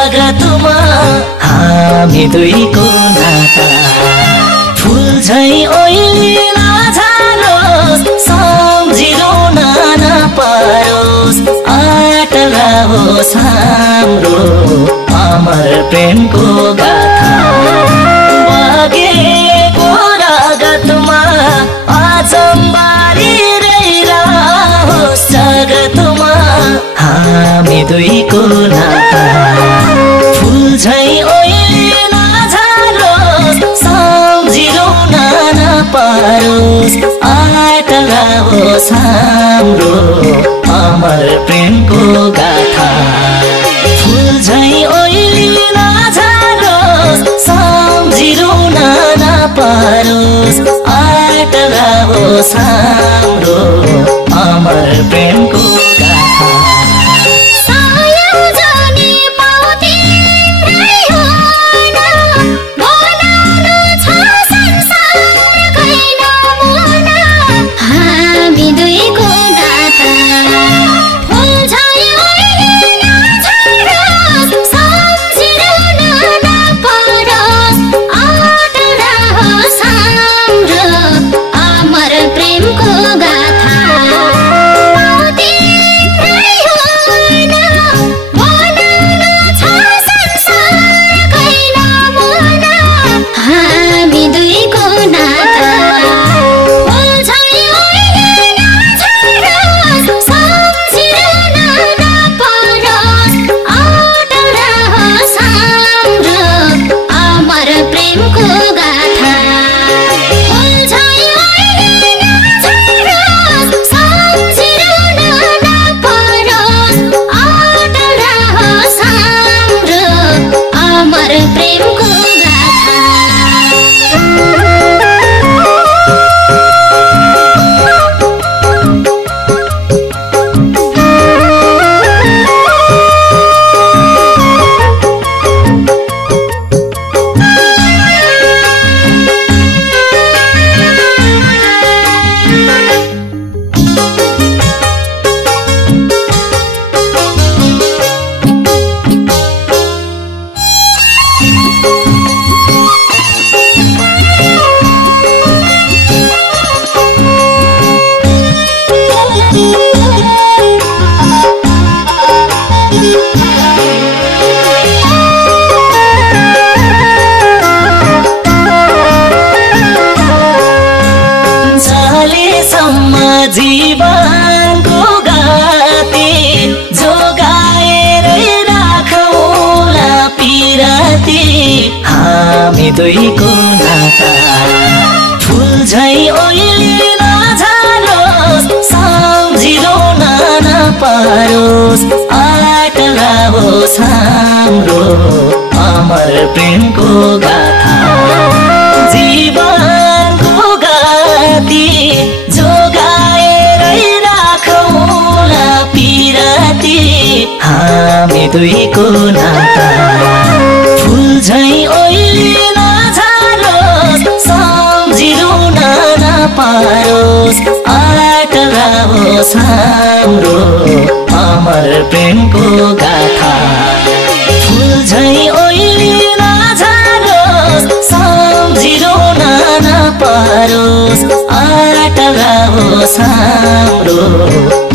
स्वागतमा हामी दुईको नाता फुल झै ओइलिन जालोस् सम्झिरहन नपरोस् अटला होस् हाम्रो अमर प्रेमको गाथा बगेको रगतमा अचम्बारी रहिरहोस् जगतमा हामी दुईको नाता फुल झै ओइलिन जालोस् सम्झिरहन नपरोस् अटला होस् हाम्रो अमर प्रेमको गाथा फुल झै ओइलिन जालोस् सम्झिरहन नपरोस् अटला होस् हाम्रो अमर प्रेमको गाथा जीवनको गाती जोगाएर राखौँला पिराती हामी दुईको नाता फुल झै ओइलिन जालोस् सम्झिरहन नपरोस् अटला होस् हाम्रो अमर प्रेमको गाथा जीवनको गाती हामी दुईको नाता फुल झै ओइलिन जालोस् सम्झिरहन नपरोस् अटला होस् हाम्रो अमर प्रेमको गाथा फुल झै ओइलिन जालोस् सम्झिरहन नपरोस् अटला होस् हाम्रो